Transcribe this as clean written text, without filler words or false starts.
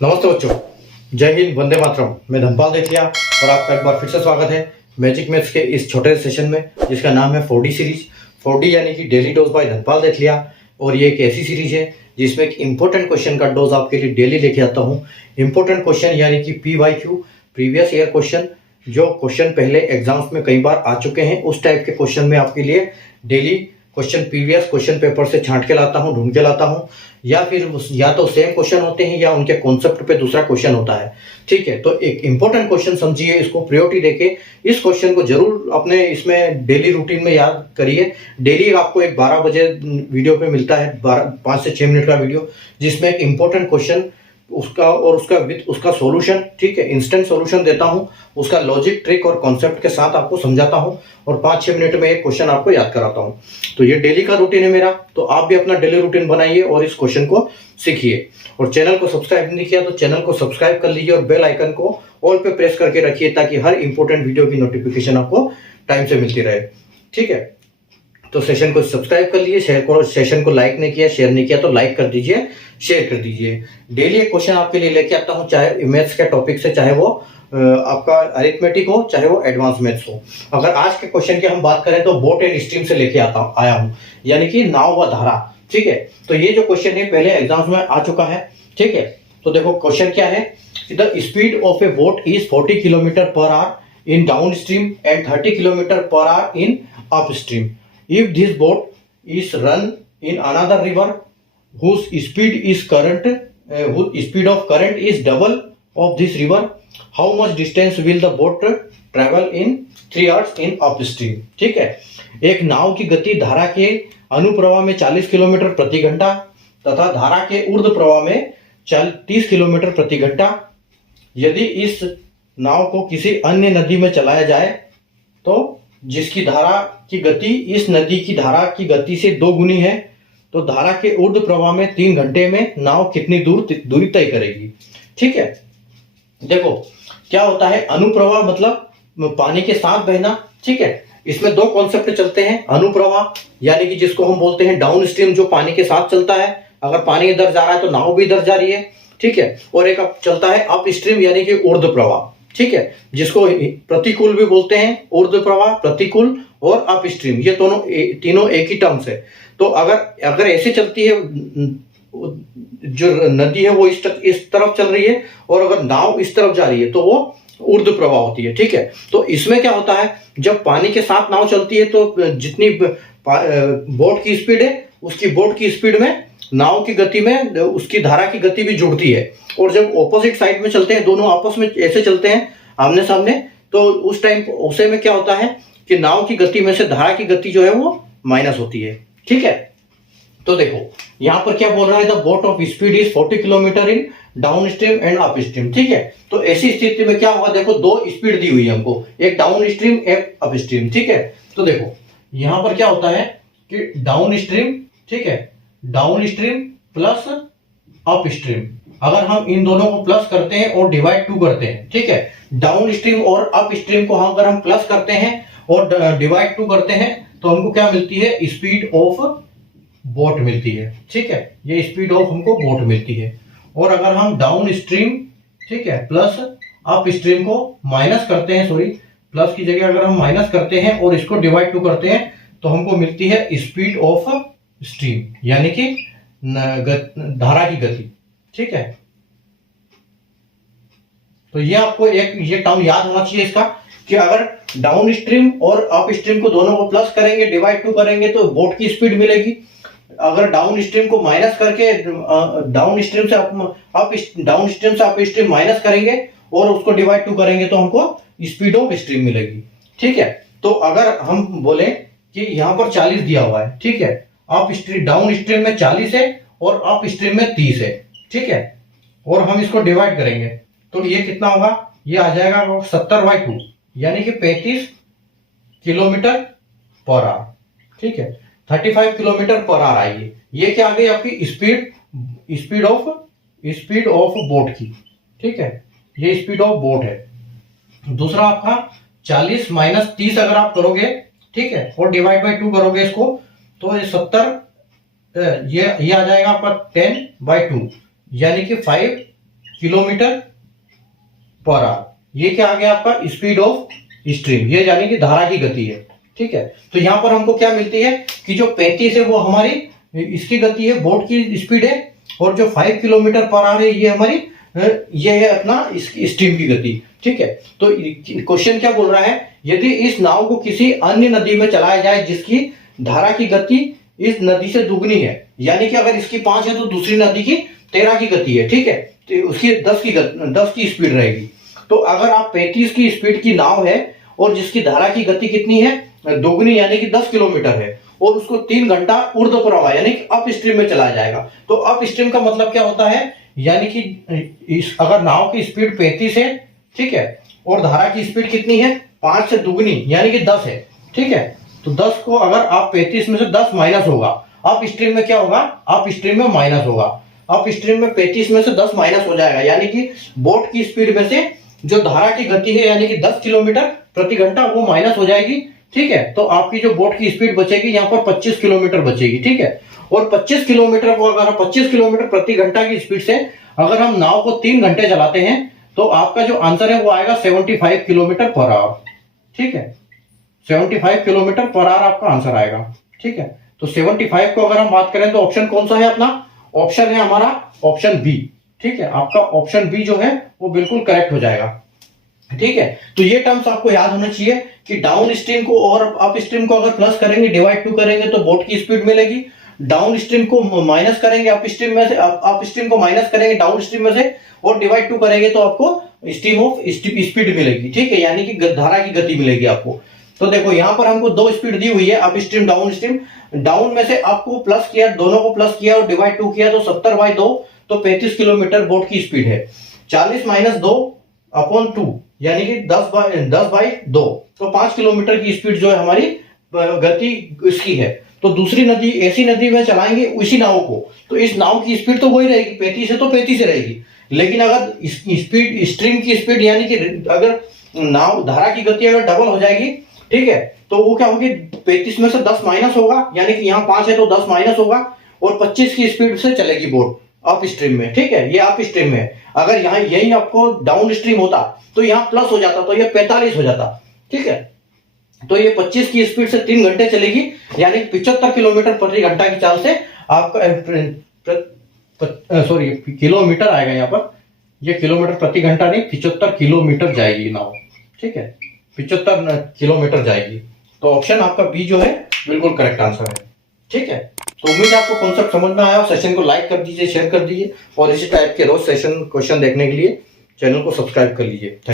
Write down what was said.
नमस्ते बच्चों, जय हिंद, वंदे मातरम। मैं धनपाल देथिया और आपका एक बार फिर से स्वागत है मैजिक मैथ्स के इस छोटे सेशन में जिसका नाम है 4D सीरीज। 4D यानी कि डेली डोज बाय धनपाल देथिया। और ये एक ऐसी सीरीज है जिसमें एक इंपॉर्टेंट क्वेश्चन का डोज आपके लिए डेली लेके आता हूँ। इंपॉर्टेंट क्वेश्चन यानी कि PYQ, प्रीवियस ईयर क्वेश्चन, जो क्वेश्चन पहले एग्जाम्स में कई बार आ चुके हैं, उस टाइप के क्वेश्चन में आपके लिए daily question previous question paper से छांट के लाता हूं, ढूंढ के लाता हूं, या फिर या तो सेम क्वेश्चन होते हैं या उनके कॉन्सेप्ट पे दूसरा क्वेश्चन होता है। ठीक है, तो एक इंपॉर्टेंट क्वेश्चन समझिए, इसको प्रायोरिटी देके इस क्वेश्चन को जरूर अपने इसमें डेली रूटीन में याद करिए। डेली आपको एक 12 बजे वीडियो पे मिलता है, 5 से 6 मिनट का वीडियो, जिसमें एक इंपॉर्टेंट क्वेश्चन उसका और उसका विद उसका सॉल्यूशन, ठीक है, इंस्टेंट सॉल्यूशन देता हूं, उसका लॉजिक, ट्रिक और कॉन्सेप्ट के साथ आपको समझाता हूं और 5-6 मिनट में एक क्वेश्चन आपको याद कराता हूं। तो ये डेली का रूटीन है मेरा, तो आप भी अपना डेली रूटीन बनाइए और इस क्वेश्चन को सीखिए। और चैनल को सब्सक्राइब नहीं किया तो चैनल को सब्सक्राइब कर लीजिए और बेल आइकन को ऑल पे प्रेस करके रखिए ताकि हर इंपॉर्टेंट वीडियो की नोटिफिकेशन आपको टाइम से मिलती रहे। ठीक है, तो सेशन को सब्सक्राइब कर लीजिए, सेशन को लाइक नहीं किया, शेयर नहीं किया तो लाइक कर दीजिए, शेयर कर दीजिए। डेली एक क्वेश्चन आपके लिए लेके आता हूं, चाहे मैथ्स के टॉपिक से, चाहे वो आपका अरिथमेटिक हो, चाहे वो एडवांस मैथ्स हो। अगर आज के क्वेश्चन की हम बात करें तो बोट एंड स्ट्रीम से लेके आया हूं, यानी कि नाव व धारा। ठीक है, तो ये जो क्वेश्चन है पहले एग्जाम्स में आ चुका है। ठीक है, तो देखो क्वेश्चन क्या है, the speed of A boat is 40 kilometre per hour in down stream and 30 kilometre per hour in up stream. If this boat is run in another river whose speed of current is double of this river, how much distance will the boat travel in 3 hours in upstream? ठीक है, एक नाव की गति धारा के अनुप्रवाह में 40 kilometre प्रति घंटा तथा धारा के ऊर्ध्व प्रवाह में 30 किलोमीटर प्रति घंटा। यदि इस नाव को किसी अन्य नदी में चलाया जाए तो जिसकी धारा की गति इस नदी की धारा की गति से 2 गुनी है, तो धारा के ऊर्ध्व प्रवाह में 3 घंटे में नाव कितनी दूरी तय करेगी। ठीक है, देखो क्या होता है, अनुप्रवाह मतलब पानी के साथ बहना। ठीक है, इसमें 2 कॉन्सेप्ट चलते हैं। अनुप्रवाह यानी कि जिसको हम बोलते हैं डाउन स्ट्रीम, जो पानी के साथ चलता है, अगर पानी इधर जा रहा है तो नाव भी इधर जा रही है। ठीक है, और एक चलता है अप स्ट्रीम यानी कि ऊर्ध्व प्रवाह। ठीक है, जिसको प्रतिकूल भी बोलते हैं, ऊर्ध्व प्रवाह, प्रतिकूल और अप स्ट्रीम, ये तीनों एक ही टर्म्स है। तो अगर ऐसे चलती है, जो नदी है वो इस तरफ चल रही है और अगर नाव इस तरफ जा रही है तो वो ऊर्ध्व प्रवाह होती है। ठीक है, तो इसमें क्या होता है, जब पानी के साथ नाव चलती है तो जितनी बोट की स्पीड है, उसकी बोट की स्पीड में नाव की गति में उसकी धारा की गति भी जुड़ती है। और जब ऑपोजिट साइड में चलते हैं, दोनों आपस में ऐसे चलते हैं आमने सामने, तो उस टाइम उसे में क्या होता है कि नाव की गति में से धारा की गति जो है वो माइनस होती है। ठीक है, तो देखो यहां पर क्या बोल रहा है, the boat of speed is 40 kilometre in down stream and up stream. ठीक है, तो ऐसी स्थिति में क्या होगा, देखो 2 स्पीड दी हुई है हमको, एक डाउन स्ट्रीम, एक अप स्ट्रीम। ठीक है, तो देखो यहां पर क्या होता है कि डाउन स्ट्रीम, ठीक है, down stream plus up stream, अगर हम इन दोनों को प्लस करते हैं और डिवाइड 2 करते हैं, ठीक है, डाउन स्ट्रीम और अप स्ट्रीम को अगर हम प्लस करते हैं और डिवाइड 2 करते हैं तो हमको क्या मिलती है, स्पीड ऑफ बोट मिलती है। ठीक है, ये स्पीड ऑफ हमको बोट मिलती है। और अगर हम डाउन स्ट्रीम, ठीक है, प्लस अप स्ट्रीम को माइनस करते हैं, सॉरी, प्लस की जगह अगर हम माइनस करते हैं और इसको डिवाइड 2 करते हैं तो हमको मिलती है स्पीड ऑफ स्ट्रीम, यानी कि धारा की गति। ठीक है, तो ये आपको ये टर्म याद होना चाहिए इसका, कि अगर डाउन स्ट्रीम और अप स्ट्रीम को दोनों को प्लस करेंगे, डिवाइड 2 करेंगे तो बोट की स्पीड मिलेगी। अगर डाउन स्ट्रीम को माइनस करके डाउन स्ट्रीम से अप स्ट्रीम माइनस करेंगे और उसको डिवाइड 2 करेंगे तो हमको स्पीड ऑफ स्ट्रीम मिलेगी। ठीक है, तो अगर हम बोले कि यहां पर 40 दिया हुआ है, ठीक है, अप स्ट्रीम डाउन स्ट्रीम में 40 है और अप स्ट्रीम में 30 है। ठीक है, और हम इसको डिवाइड करेंगे तो ये कितना होगा, ये आ जाएगा 70/2 यानी कि 35 किलोमीटर पर आवर। ठीक है, 35 किलोमीटर पर आवर आई। ये क्या आ गई आपकी स्पीड ऑफ बोट की। ठीक है, ये स्पीड ऑफ बोट है। दूसरा आपका 40 माइनस 30 अगर आप करोगे, ठीक है, और डिवाइड बाय 2 करोगे इसको, तो ये 70, ये आ जाएगा आपका 10/2 यानी कि 5 किलोमीटर पर आवर। ये क्या आ गया आपका स्पीड ऑफ स्ट्रीम, ये यानी कि धारा की गति है। ठीक है, तो यहां पर हमको क्या मिलती है कि जो 35 है वो हमारी इसकी गति है, बोट की स्पीड है, और जो 5 किलोमीटर पर आवर है ये हमारी ये है अपना इसकी स्ट्रीम की गति। ठीक है, तो क्वेश्चन क्या बोल रहा है, यदि इस नाव को किसी अन्य नदी में चलाया जाए जिसकी धारा की गति इस नदी से दुगनी है, यानी कि अगर इसकी 5 है तो दूसरी नदी की 13 की गति है। ठीक है, तो उसकी 10 की स्पीड रहेगी। तो अगर आप 35 की स्पीड की नाव है और जिसकी धारा की गति कितनी है, दोगुनी, यानी कि 10 किलोमीटर है, और उसको 3 घंटा ऊर्ध्व प्रवाह यानी कि अप स्ट्रीम में चलाया जाएगा। तो अप स्ट्रीम का मतलब क्या होता है, यानी कि अगर नाव की स्पीड 35 है, ठीक है, और धारा की स्पीड कितनी है, 5 से दुगनी यानी कि 10 है। ठीक है, तो 10 को अगर आप 35 में से 10 माइनस होगा, अप स्ट्रीम में क्या होगा, अप स्ट्रीम में माइनस होगा। अप स्ट्रीम में 35 में से 10 माइनस हो जाएगा, यानी कि बोट की स्पीड में से जो धारा की गति है यानी कि 10 किलोमीटर प्रति घंटा वो माइनस हो जाएगी। ठीक है, तो आपकी जो बोट की स्पीड बचेगी यहाँ पर 25 किलोमीटर बचेगी। ठीक है, और 25 किलोमीटर को अगर 25 किलोमीटर प्रति घंटा की स्पीड से अगर हम नाव को 3 घंटे चलाते हैं तो आपका जो आंसर है वो आएगा 75 किलोमीटर पर आवर। ठीक है, 75 किलोमीटर पर आवर आपका आंसर आएगा। ठीक है, तो 75 को अगर हम बात करें तो ऑप्शन कौन सा है अपना, ऑप्शन है हमारा ऑप्शन बी। ठीक है, आपका ऑप्शन बी जो है वो बिल्कुल करेक्ट हो जाएगा। ठीक है, तो ये टर्म्स आपको याद होना चाहिए कि डाउन स्ट्रीम को और अप स्ट्रीम को अगर प्लस करेंगे, डिवाइड 2 करेंगे तो बोट की स्पीड मिलेगी, डाउन स्ट्रीम को माइनस करेंगे अप स्ट्रीम में से, अप स्ट्रीम को माइनस करेंगे डाउन स्ट्रीम में से, और डिवाइड 2 करेंगे तो आपको स्ट्रीम ऑफ स्पीड मिलेगी। ठीक है, यानी कि धारा की गति मिलेगी आपको। तो देखो यहां पर हमको 2 स्पीड दी हुई है, up stream down stream. Down में से आपको प्लस किया, दोनों को प्लस किया और डिवाइड 2 किया तो 70/2, तो 35 किलोमीटर बोट की स्पीड है। 40 - 2/2 यानी कि 10/2, तो 5 किलोमीटर की स्पीड जो है हमारी गति इसकी है। तो दूसरी नदी, ऐसी नदी में चलाएंगे उसी नाव को, तो इस नाव की स्पीड तो वही रहेगी, 35 है तो 35 रहेगी। लेकिन अगर स्पीड, स्ट्रीम की स्पीड यानी कि अगर नाव धारा की गति अगर डबल हो जाएगी, ठीक है, तो वो क्या होगी, 35 में से 10 माइनस होगा, यानी कि यहाँ 5 है तो 10 माइनस होगा, और 25 की स्पीड से चलेगी बोट अप स्ट्रीम में। ठीक है, ये अप स्ट्रीम में। अगर यहाँ यही आपको डाउन स्ट्रीम होता तो यहाँ प्लस हो जाता, तो ये 45 हो जाता। ठीक है, तो ये 25 की स्पीड से 3 घंटे चलेगी, यानी 75 किलोमीटर प्रति घंटा की चाल से आपका सॉरी किलोमीटर आएगा यहाँ पर, ये किलोमीटर प्रति घंटा नहीं, 75 किलोमीटर जाएगी नाव। ठीक है, 75 किलोमीटर जाएगी। तो ऑप्शन आपका बी जो है बिल्कुल करेक्ट आंसर है। ठीक है, तो उम्मीद है आपको कॉन्सेप्ट समझ में आया। सेशन को लाइक कर दीजिए, शेयर कर दीजिए, और इसी टाइप के रोज सेशन क्वेश्चन देखने के लिए चैनल को सब्सक्राइब कर लीजिए।